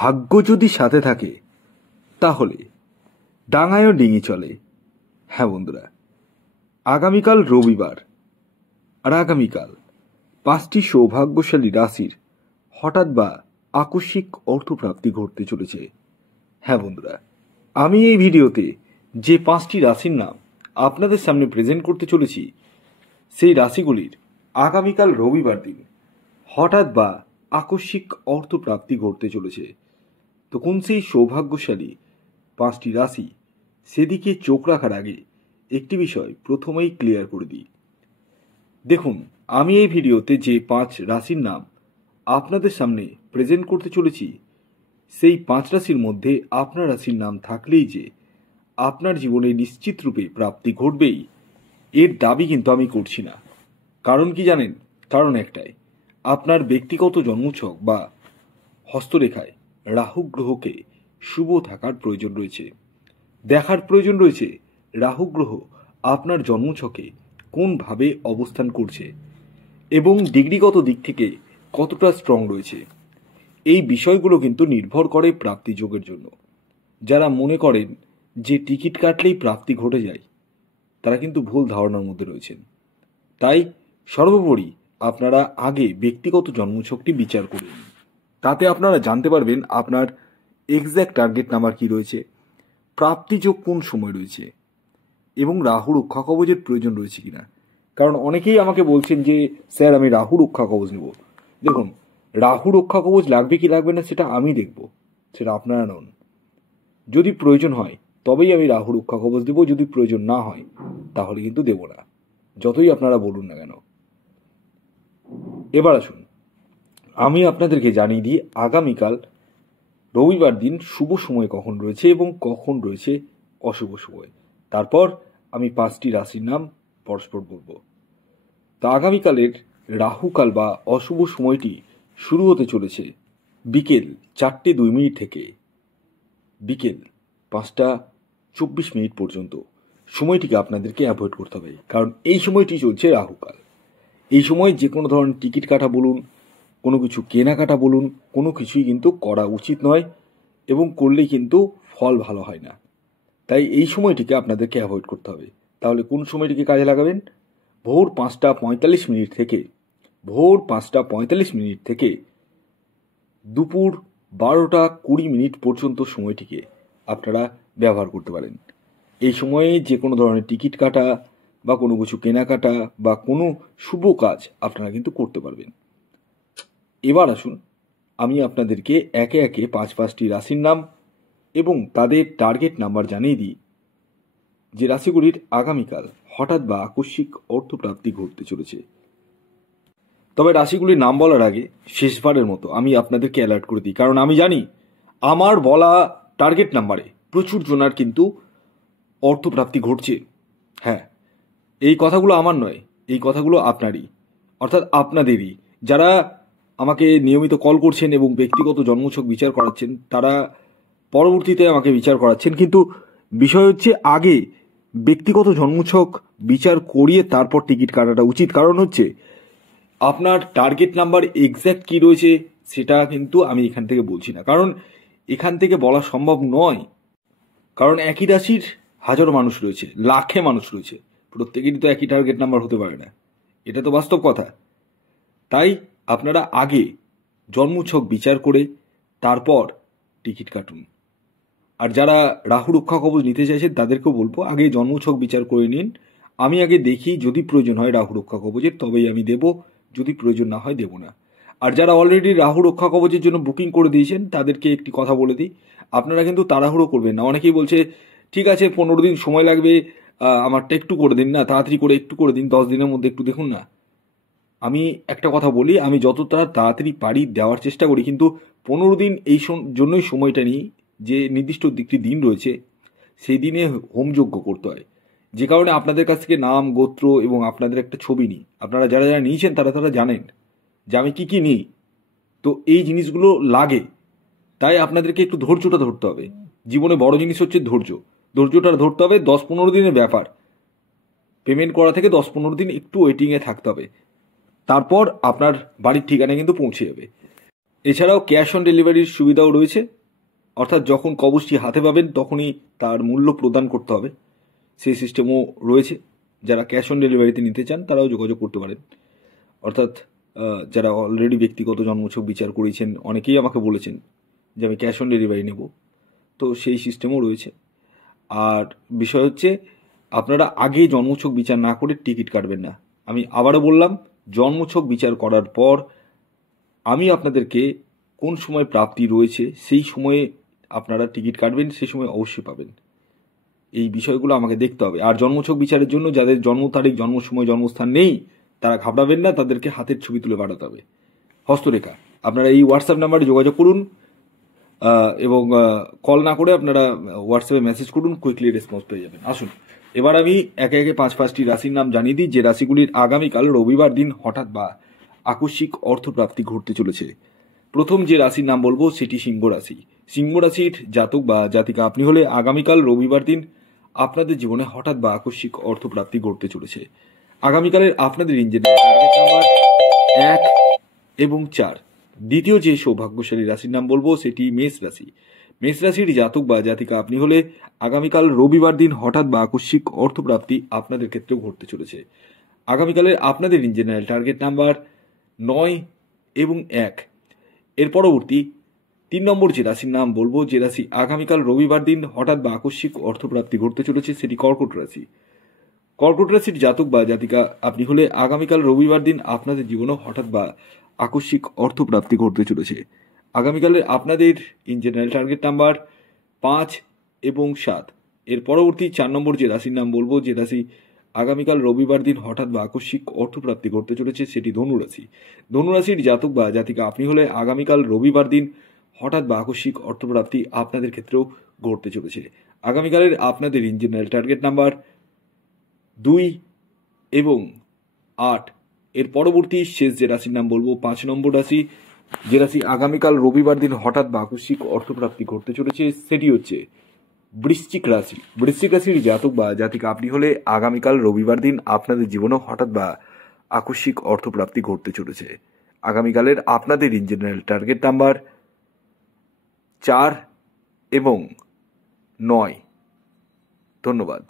ভাগ্য যদি সাথে থাকে তাহলে ডাঙায়ও ডিঙি চলে। হ্যাঁ বন্ধুরা, আগামীকাল রবিবার, আর আগামীকাল 5টি সৌভাগ্যশালী রাশির হঠাৎ বা আকস্মিক অর্থপ্রাপ্তি ঘটতে চলেছে। হ্যাঁ বন্ধুরা, আমি এই ভিডিওতে যে 5টি রাশির নাম আপনাদের সামনে প্রেজেন্ট করতে চলেছি, সেই রাশিগুলির আগামীকাল রবিবার দিন হঠাৎ বা আকস্মিক অর্থপ্রাপ্তি ঘটতে চলেছে। তো কোন সেই সৌভাগ্যশালী 5টি রাশি, সেদিকে চোখ রাখার আগে একটি বিষয় প্রথমেই ক্লিয়ার করে দিই। দেখুন, আমি এই ভিডিওতে যে 5 রাশির নাম আপনাদের সামনে প্রেজেন্ট করতে চলেছি, সেই 5 রাশির মধ্যে আপনার রাশির নাম থাকলেই যে আপনার জীবনে নিশ্চিত রূপে প্রাপ্তি ঘটবেই, এর দাবি কিন্তু আমি করছি না। কারণ কি জানেন? কারণ একটাই, আপনার ব্যক্তিগত জন্মছক বা হস্তরেখায় রাহু গ্রহকে শুভ থাকার প্রয়োজন রয়েছে। দেখার প্রয়োজন রয়েছে রাহু গ্রহ আপনার জন্মছকে কোনভাবে অবস্থান করছে এবং ডিগ্রিগত দিক থেকে কতটা স্ট্রং রয়েছে। এই বিষয়গুলো কিন্তু নির্ভর করে প্রাপ্তি যোগের জন্য। যারা মনে করেন যে টিকিট কাটলেই প্রাপ্তি ঘটে যায়, তারা কিন্তু ভুল ধারণার মধ্যে রয়েছেন। তাই সর্বোপরি আপনারা আগে ব্যক্তিগত জন্মছকটি বিচার করুন। তাতে আপনারা জানতে পারবেন আপনার এক্স্যাক্ট টার্গেট নাম্বার কী রয়েছে, প্রাপ্তিযোগ কোন সময় রয়েছে এবং রাহু রক্ষা কবচের প্রয়োজন রয়েছে কিনা। কারণ অনেকেই আমাকে বলছেন যে স্যার আমি রাহু রক্ষা কবচ নেব। দেখুন, রাহু রক্ষা কবচ লাগবে কি লাগবে না সেটা আমি দেখব, সেটা আপনারা নন। যদি প্রয়োজন হয় তবেই আমি রাহু রক্ষা কবচ দেব, যদি প্রয়োজন না হয় তাহলে কিন্তু দেব না, যতই আপনারা বলুন না কেন। এবার আসুন আমি আপনাদেরকে জানিয়ে দিই আগামীকাল রবিবার দিন শুভ সময় কখন রয়েছে এবং কখন রয়েছে অশুভ সময়। তারপর আমি 5টি রাশির নাম পরস্পর বলবো। তো আগামীকালের রাহুকাল বা অশুভ সময়টি শুরু হতে চলেছে বিকেল 4:02 থেকে বিকেল 5:24 পর্যন্ত। সময়টিকে আপনাদেরকে অ্যাভয়েড করতে হবে, কারণ এই সময়টি চলছে রাহুকাল। এই সময় যে কোনো ধরনের টিকিট কাটা বলুন, কোনো কিছু কেনাকাটা বলুন, কোনো কিছুই কিন্তু করা উচিত নয় এবং করলেই কিন্তু ফল ভালো হয় না। তাই এই সময়টিকে আপনাদেরকে অ্যাভয়েড করতে হবে। তাহলে কোন সময়টিকে কাজে লাগাবেন? ভোর 5:45 থেকে দুপুর 12:20 পর্যন্ত সময়টিকে আপনারা ব্যবহার করতে পারেন। এই সময়ে যে কোনো ধরনের টিকিট কাটা বা কোনো কিছু কেনাকাটা বা কোনো শুভ কাজ আপনারা কিন্তু করতে পারবেন। এবার আসুন আমি আপনাদেরকে একে একে 5টি রাশির নাম এবং তাদের টার্গেট নাম্বার জানিয়ে দিই, যে রাশিগুলির আগামীকাল হঠাৎ বা আকস্মিক অর্থপ্রাপ্তি ঘটতে চলেছে। তবে রাশিগুলির নাম বলার আগে শেষবারের মতো আমি আপনাদেরকে অ্যালার্ট করে দিই, কারণ আমি জানি আমার বলা টার্গেট নাম্বারে প্রচুর জনার কিন্তু অর্থপ্রাপ্তি ঘটছে। হ্যাঁ, এই কথাগুলো আমার নয়, এই কথাগুলো আপনারই, অর্থাৎ আপনাদেরই। যারা আমাকে নিয়মিত কল করছেন এবং ব্যক্তিগত জন্মছক বিচার করাচ্ছেন, তারা পরবর্তীতে আমাকে বিচার করাচ্ছেন, কিন্তু বিষয় হচ্ছে আগে ব্যক্তিগত জন্মছক বিচার করিয়ে তারপর টিকিট কাটাটা উচিত। কারণ হচ্ছে আপনার টার্গেট নাম্বার এক্স্যাক্ট কী রয়েছে সেটা কিন্তু আমি এখান থেকে বলছি না, কারণ এখান থেকে বলা সম্ভব নয়। কারণ একই রাশির হাজারো মানুষ রয়েছে, লাখে মানুষ রয়েছে, প্রত্যেকেরই তো একই টার্গেট নাম্বার হতে পারে না, এটা তো বাস্তব কথা। তাই আপনারা আগে জন্মছক বিচার করে তারপর টিকিট কাটুন। আর যারা রাহু রক্ষা কবচ নিতে চাইছেন তাদেরকেও বলবো আগে জন্মছক বিচার করে নিন। আমি আগে দেখি, যদি প্রয়োজন হয় রাহু রক্ষা কবচের তবেই আমি দেব, যদি প্রয়োজন না হয় দেব না। আর যারা অলরেডি রাহু রক্ষা কবচের জন্য বুকিং করে দিয়েছেন তাদেরকে একটি কথা বলে দিই, আপনারা কিন্তু তাড়াহুড়ো করবেন না। অনেকেই বলছে ঠিক আছে 15 দিন সময় লাগবে, আমারটা একটু করে দিন না, তাড়াতাড়ি করে একটু করে দিন, 10 দিনের মধ্যে একটু দেখুন না। আমি একটা কথা বলি, আমি যতটা তাড়াতাড়ি পারি দেওয়ার চেষ্টা করি, কিন্তু 15 দিন এই জন্যই সময়টা নিই যে নির্দিষ্ট একটি দিন রয়েছে, সেই দিনে হোমযজ্ঞ করতে হয়, যে কারণে আপনাদের কাছ থেকে নাম, গোত্র এবং আপনাদের একটা ছবি নিই। আপনারা যারা যারা নিয়েছেন তারা জানেন যে আমি কী নিই। তো এই জিনিসগুলো লাগে, তাই আপনাদেরকে একটু ধৈর্যটা ধরতে হবে। জীবনে বড় জিনিস হচ্ছে ধৈর্যটা ধরতে হবে। 10-15 দিনের ব্যাপার, পেমেন্ট করা থেকে 10-15 দিন একটু ওয়েটিংয়ে থাকতে হবে, তারপর আপনার বাড়ির ঠিকানায় কিন্তু পৌঁছে যাবে। এছাড়াও ক্যাশ অন ডেলিভারির সুবিধাও রয়েছে, অর্থাৎ যখন কবচটি হাতে পাবেন তখনই তার মূল্য প্রদান করতে হবে, সেই সিস্টেমও রয়েছে। যারা ক্যাশ অন ডেলিভারিতে নিতে চান তারাও যোগাযোগ করতে পারেন। অর্থাৎ যারা অলরেডি ব্যক্তিগত জন্মছক বিচার করেছেন অনেকেই আমাকে বলেছেন যে আমি ক্যাশ অন ডেলিভারি নেব, তো সেই সিস্টেমও রয়েছে। আর বিষয় হচ্ছে আপনারা আগে জন্মছক বিচার না করে টিকিট কাটবেন না। আমি আবারও বললাম, জন্মছক বিচার করার পর আমি আপনাদেরকে কোন সময় প্রাপ্তি রয়েছে সেই সময়ে আপনারা টিকিট কাটবেন, সেই সময় অবশ্যই পাবেন। এই বিষয়গুলো আমাকে দেখতে হবে। আর জন্মছক বিচারের জন্য যাদের জন্ম তারিখ, জন্ম সময়, জন্মস্থান নেই তারা ঘাবড়াবেন না, তাদেরকে হাতের ছবি তুলে পাঠাতে হবে, হস্তরেখা। আপনারা এই হোয়াটসঅ্যাপ নাম্বারে যোগাযোগ করুন এবং কল না করে আপনারা হোয়াটসঅ্যাপে মেসেজ করুন, কুইকলি রেসপন্স পেয়ে যাবেন। আসুন এবার আমি একে একে পাঁচটি রাশির নাম জানিয়ে দিই, যে রাশিগুলির আগামীকাল রবিবার দিন হঠাৎ বা আকস্মিক অর্থপ্রাপ্তি ঘটতে চলেছে। প্রথম যে রাশির নাম বলবো সেটি সিংহ রাশি। সিংহ রাশির জাতক বা জাতিকা আপনি হলে আগামীকাল রবিবার দিন আপনাদের জীবনে হঠাৎ বা আকস্মিক অর্থপ্রাপ্তি ঘটতে চলেছে। আগামীকালের আপনাদের ইঞ্জিনিয়ার টার্গেট নাম্বার 1 এবং 4। দ্বিতীয় যে সৌভাগ্যশালী রাশির নাম বলবো সেটি মেষ রাশি। মেষ রাশির জাতক বা জাতিকা আপনি হলে আগামীকাল রবিবার দিন হঠাৎ বা আকস্মিক অর্থপ্রাপ্তি আপনাদের ক্ষেত্রেও ঘটতে চলেছে। আগামীকালের আপনাদের ইঞ্জিনিয়ার টার্গেট নাম্বার 9 এবং 1। এর পরবর্তী 3 নম্বর যে রাশির নাম বলবো, যে রাশি আগামীকাল রবিবার দিন হঠাৎ বা আকস্মিক অর্থপ্রাপ্তি ঘটতে চলেছে সেটি কর্কট রাশি। কর্কট রাশির জাতক বা জাতিকা আপনি হলে আগামীকাল রবিবার দিন আপনাদের জীবনে হঠাৎ বা আকস্মিক অর্থপ্রাপ্তি ঘটতে চলেছে। আগামীকালের আপনাদের ইঞ্জিনিয়ার টার্গেট নাম্বার 5 এবং 7। এর পরবর্তী 4 নম্বর যে রাশির নাম বলবো, যে রাশি আগামীকাল রবিবার দিন হঠাৎ বা আকস্মিক অর্থপ্রাপ্তি ঘটতে চলেছে সেটি ধনুরাশি। ধনুরাশির জাতক বা জাতিকা আপনি হলে আগামীকাল রবিবার দিন হঠাৎ বা আকস্মিক অর্থপ্রাপ্তি আপনাদের ক্ষেত্রেও ঘটতে চলেছে। আগামীকালের আপনাদের ইঞ্জিনিয়ার টার্গেট নাম্বার 2 এবং 8। এর পরবর্তী শেষ যে রাশির নাম বলবো 5 নম্বর রাশি, যে রাশি আগামীকাল রবিবার দিন হঠাৎ বা আকস্মিক অর্থপ্রাপ্তি ঘটতে চলেছে সেটি হচ্ছে বৃশ্চিক রাশি। বৃশ্চিক রাশির জাতক বা জাতিকা আপনি হলে আগামীকাল রবিবার দিন আপনাদের জীবনে হঠাৎ বা আকস্মিক অর্থপ্রাপ্তি ঘটতে চলেছে। আগামীকালের আপনাদের ইঞ্জিনিয়ার টার্গেট নাম্বার 4 এবং 9। ধন্যবাদ।